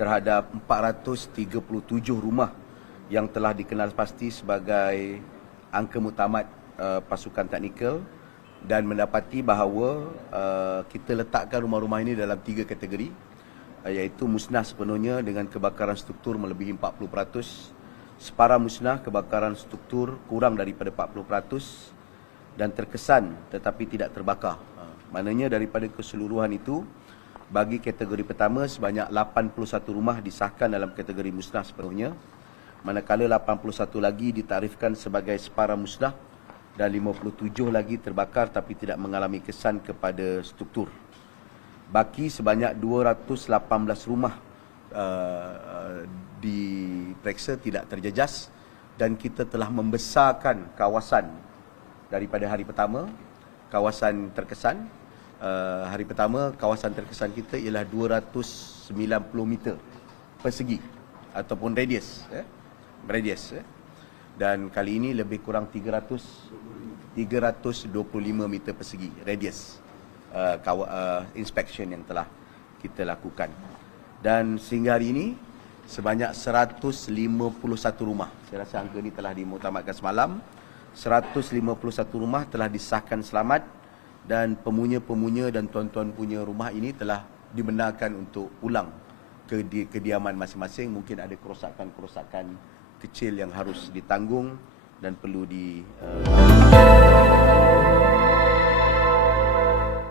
terhadap 437 rumah yang telah dikenal pasti sebagai angka mutamat uh, pasukan teknikal dan mendapati bahawa uh, kita letakkan rumah-rumah ini dalam tiga kategori uh, iaitu musnah sepenuhnya dengan kebakaran struktur melebihi 40%, separa musnah kebakaran struktur kurang daripada 40% dan terkesan tetapi tidak terbakar. Uh, maknanya daripada keseluruhan itu bagi kategori pertama sebanyak 81 rumah disahkan dalam kategori musnah sepenuhnya manakala 81 lagi ditarifkan sebagai separa musnah dan 57 lagi terbakar tapi tidak mengalami kesan kepada struktur. Baki sebanyak 218 rumah uh, diperiksa tidak terjejas dan kita telah membesarkan kawasan daripada hari pertama kawasan terkesan uh, hari pertama kawasan terkesan kita ialah 290 meter persegi ataupun radius eh radius eh. dan kali ini lebih kurang 300 325 meter persegi radius uh, kawa, uh, inspection yang telah kita lakukan dan sehingga hari ini sebanyak 151 rumah saya rasa angka ini telah dimutamatkan semalam 151 rumah telah disahkan selamat dan pemunya-pemunya dan tuan-tuan punya rumah ini telah dibenarkan untuk pulang ke kediaman masing-masing. Mungkin ada kerosakan-kerosakan kecil yang harus ditanggung dan perlu di uh,